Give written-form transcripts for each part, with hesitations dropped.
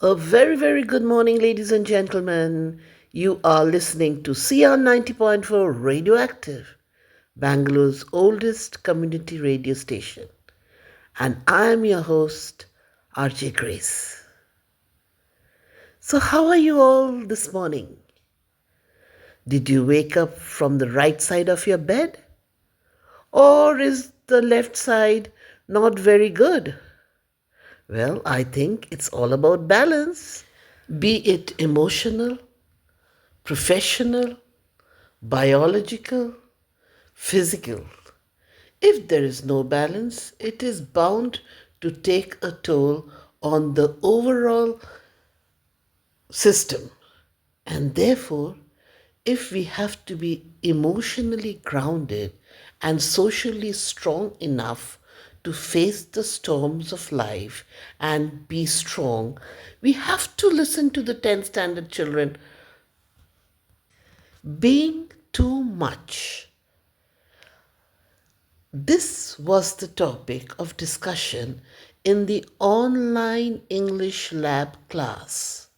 A very, very good morning, ladies and gentlemen. You are listening to CR 90.4 Radioactive, Bangalore's oldest community radio station. And I am your host, RJ Grace. So, how are you all this morning? Did you wake up from the right side of your bed? Or is the left side not very good? Well, I think it's all about balance, be it emotional, professional, biological, physical. If there is no balance, it is bound to take a toll on the overall system. And therefore, if we have to be emotionally grounded and socially strong enough to face the storms of life and be strong, we have to listen to the 10th standard children. Being too much. This was the topic of discussion in the online English lab class.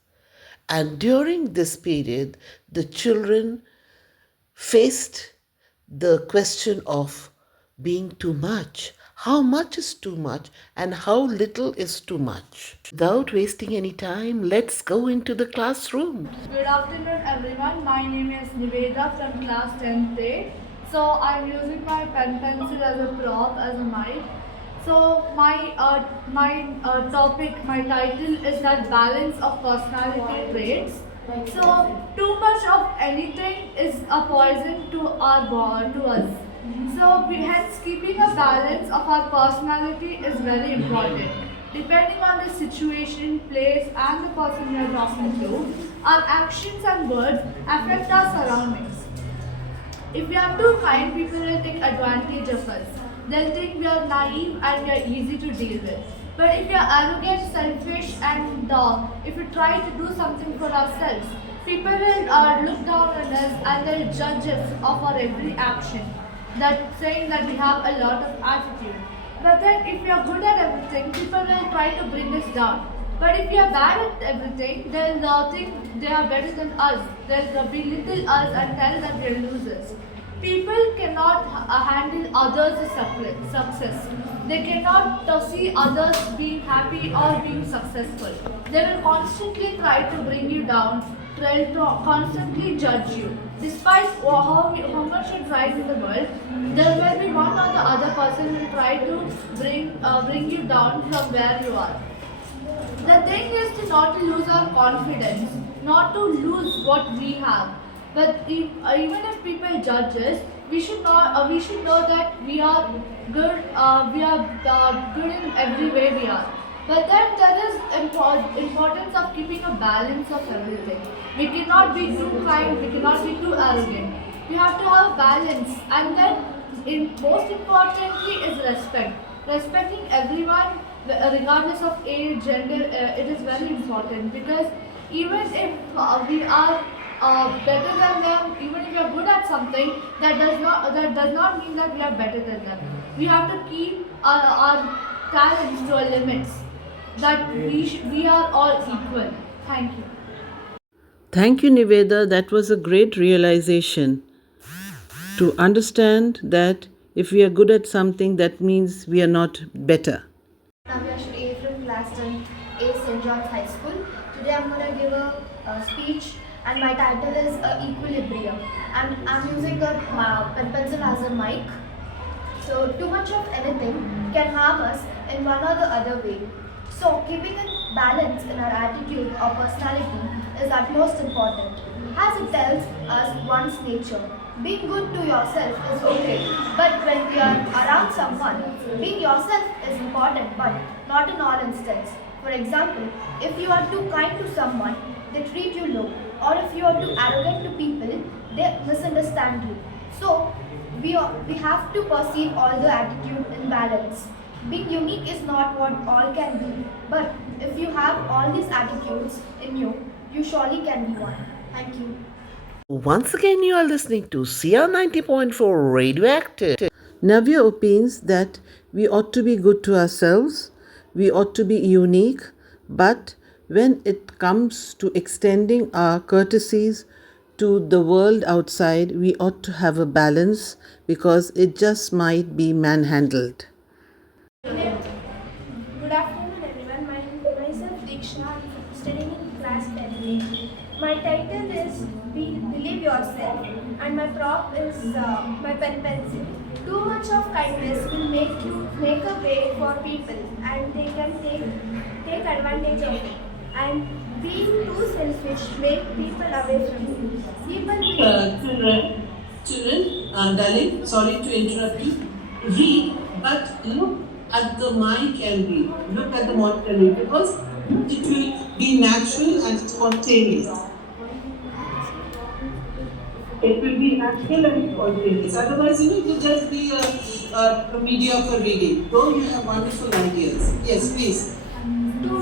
And during this period, the children faced the question of being too much. How much is too much and how little is too much? Without wasting any time, let's go into the classroom. Good afternoon, everyone. My name is Niveda from class 10th A. So I'm using my pen pencil as a prop, as a mic. So my topic, my title is that balance of personality traits. So too much of anything is a poison to our body, to us. So hence keeping a balance of our personality is very important. Depending on the situation, place and the person we are talking to, our actions and words affect our surroundings. If we are too kind, people will take advantage of us. They'll think we are naive and we are easy to deal with. But if we are arrogant, selfish, and if we try to do something for ourselves, people will look down on us and they'll judge us of our every action. That saying that we have a lot of attitude. But then, if we are good at everything, people will try to bring us down. But if we are bad at everything, they'll think they are better than us. They'll belittle us and tell that we are losers. People cannot handle others' success. They cannot see others being happy or being successful. They will constantly try to bring you down, try to constantly judge you. Despite how much you try in the world, there will be one or the other person who will try to bring you down from where you are. The thing is to not to lose our confidence, not to lose what we have. But even if people judge us, we should know that we are good. We are good in every way we are. But then there is importance of keeping a balance of everything. We cannot be too kind. We cannot be too arrogant. We have to have balance, and then most importantly is respect. Respecting everyone regardless of age, gender, it is very important because even if we are better than them, even if we are good at something, that does not mean that we are better than them. We have to keep our talents to our limits. That we are all equal. Thank you. Thank you, Niveda. That was a great realization to understand that if we are good at something, that means we are not better. Navyash A from class 10 A St.John'S High School. Today I'm going to give a speech and my title is Equilibrium, and I'm using a pen pencil as a mic. So too much of anything can harm us in one or the other way. So keeping a balance in our attitude or personality is utmost important, as it tells us one's nature. Being good to yourself is okay, but when we are around someone, being yourself is important, but not in all instances. For example, if you are too kind to someone, they treat you low, or if you are too arrogant to people, they misunderstand you. So, we have to perceive all the attitude in balance. Being unique is not what all can be, but if you have all these attitudes in you, you surely can be one. Thank you. Once again, you are listening to CR 90.4 Radioactive. Navya opines that we ought to be good to ourselves, we ought to be unique, but When it comes to extending our courtesies to the world outside, we ought to have a balance because it just might be manhandled. Good afternoon, everyone. Myself Diksha. I'm studying in class 10. My title is Believe Yourself, and my prop is my pen pencil. Too much of kindness will make a way for people, and they can take advantage of it. And being too selfish make people away from you. People will Children, darling, sorry to interrupt you. Read, but look at the mic and read. Look at the monitor and read because it will be natural and spontaneous. It will be natural and spontaneous. Otherwise, it will just be a mediocre reading. Though you have wonderful ideas. Yes, please. Too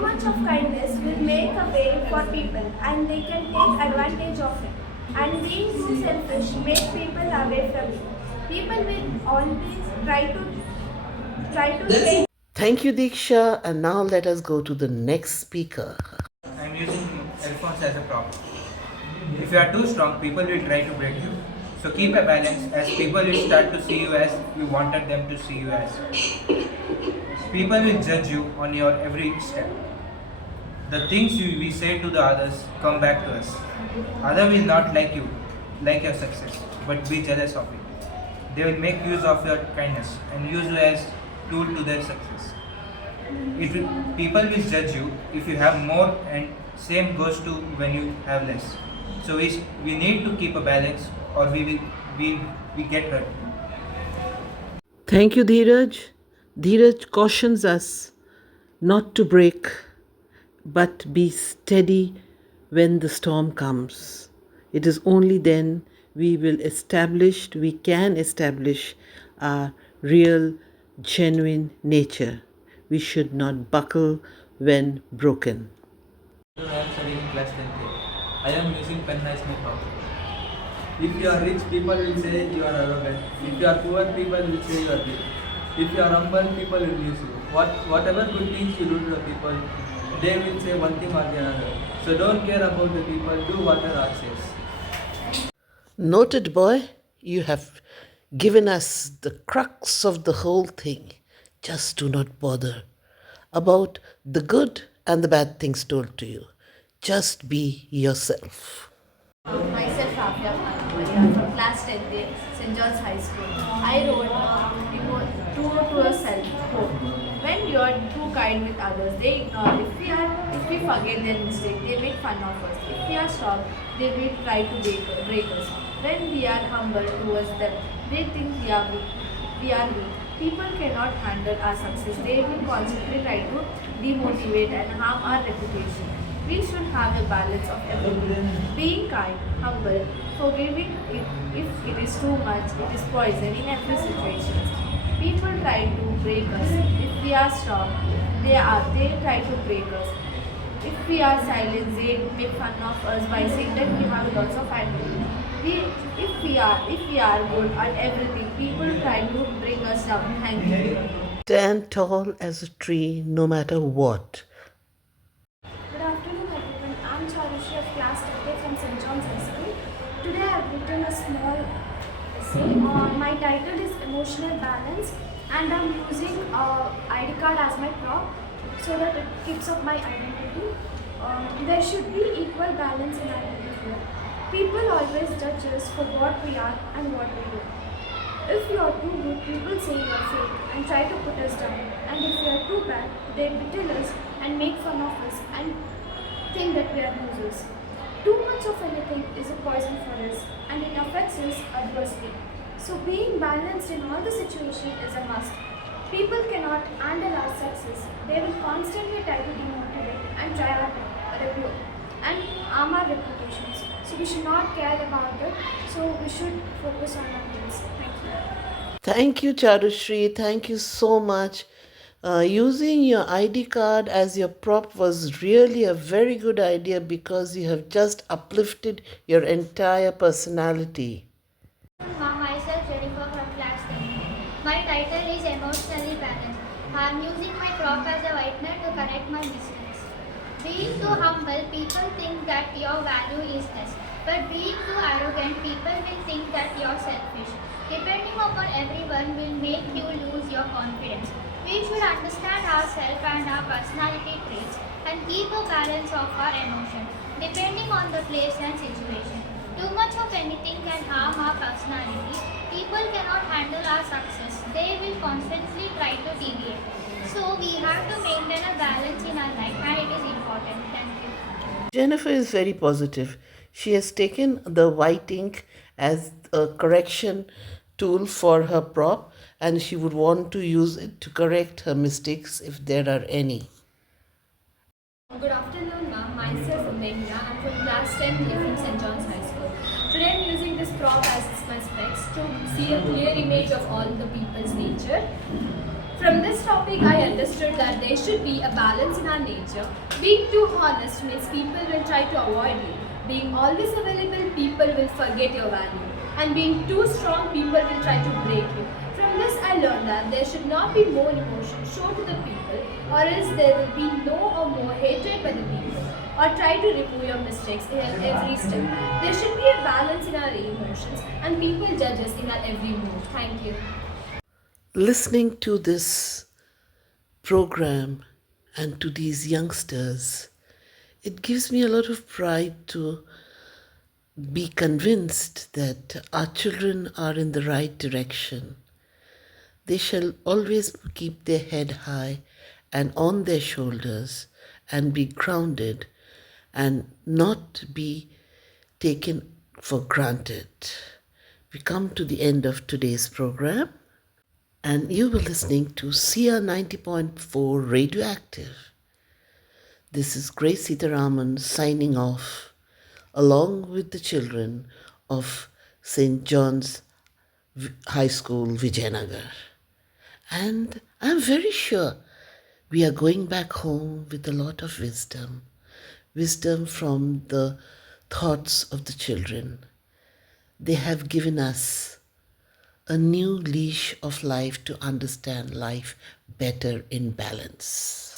much of kindness will make a way for people, and they can take advantage of it. And being too selfish make people away from you. People will always try to change. Thank you, Diksha. And now let us go to the next speaker. I'm using earphones as a prop. If you are too strong, people will try to break you. So keep a balance as people will start to see you as you wanted them to see you as. People will judge you on your every step. The things we say to the others come back to us. Others will not like your success, but be jealous of it. They will make use of your kindness and use you as tool to their success. People will judge you if you have more, and same goes to when you have less. So we need to keep a balance, or we get hurt. Thank you, Dheeraj. Dheeraj cautions us not to break, but be steady when the storm comes. It is only then we can establish our real, genuine nature. We should not buckle when broken. I am studying in class 10th. I am using pen as my prop. If you are rich, people will say you are arrogant. If you are poor, people will say you are weak. If you are humble, people will use you. Whatever good things you do to the people, they will say one thing or the another. So don't care about the people. Do what the Lord says. Noted, boy, you have given us the crux of the whole thing. Just do not bother about the good and the bad things told to you. Just be yourself. Myself, Rafia Khan, from class 10th, St.John'S High School. I wrote to a self quote. When you are too kind with others, they ignore. If we forget their mistake, they make fun of us. If we are strong, they will try to break us. When we are humble towards them, they think we are weak. People cannot handle our success. They will constantly try to demotivate and harm our reputation. We should have a balance of everything. Being kind, humble, forgiving if it is too much, it is poison in every situation. People try to break us. If we are strong, they try to break us. If we are silent, they make fun of us by saying that we have lots of anger. If we are good at everything, people try to bring us down. Thank you. Stand tall as a tree no matter what. Good afternoon, everyone. I'm Charushi of class 10 from St.John'S High School. Today I have written a small essay. My title is Emotional Balance, and I'm using ID card as my prop so that it keeps up my identity. There should be equal balance in identity here. People always judge us for what we are and what we do. If you are too good, people say you are fake and try to put us down. And if we are too bad, they belittle us and make fun of us and think that we are losers. Too much of anything is a poison for us and it affects us adversely. So being balanced in all the situation is a must. People cannot handle our success. They will constantly try to demotivate and try our rebuke and harm our reputations. So we should not care about it. So we should focus on our goals. Thank you. Thank you, Charushri. Thank you so much. Using your ID card as your prop was really a very good idea because you have just uplifted your entire personality. Myself, Jennifer from class 10. My title is Emotionally Balanced. I am using my prop as a whitener to correct my mistakes. too humble, people think that your value is less. But being too arrogant, people will think that you're selfish. Depending upon everyone will make you lose your confidence. We should understand ourselves and our personality traits and keep a balance of our emotions, depending on the place and situation. Too much of anything can harm our personality. People cannot handle our success. They will constantly try to deviate. So we have to maintain a balance in our life and it is important. Thank you. Jennifer is very positive. She has taken the white ink as a correction tool for her prop and she would want to use it to correct her mistakes if there are any. Good afternoon, ma'am. Myself, Ewgi. I'm from class 10A from St.John'S High School. Today I'm using this prop as my specs to see a clear image of all the people's nature. From this topic, I understood that there should be a balance in our nature. Being too honest means people will try to avoid you. Being always available, people will forget your value. And being too strong, people will try to break you. From this, I learned that there should not be more emotion shown to the people, or else there will be no or more hatred by the people, or try to remove your mistakes in every step. There should be a balance in our emotions, and people judge us in our every move. Thank you. Listening to this program and to these youngsters, it gives me a lot of pride to be convinced that our children are in the right direction. They shall always keep their head high and on their shoulders and be grounded and not be taken for granted. We come to the end of today's program and you were listening to CR 90.4 Radioactive. This is Grace Sitaraman signing off along with the children of St. John's High School, Vijayanagar. And I'm very sure we are going back home with a lot of wisdom from the thoughts of the children. They have given us a new leash of life to understand life better in balance.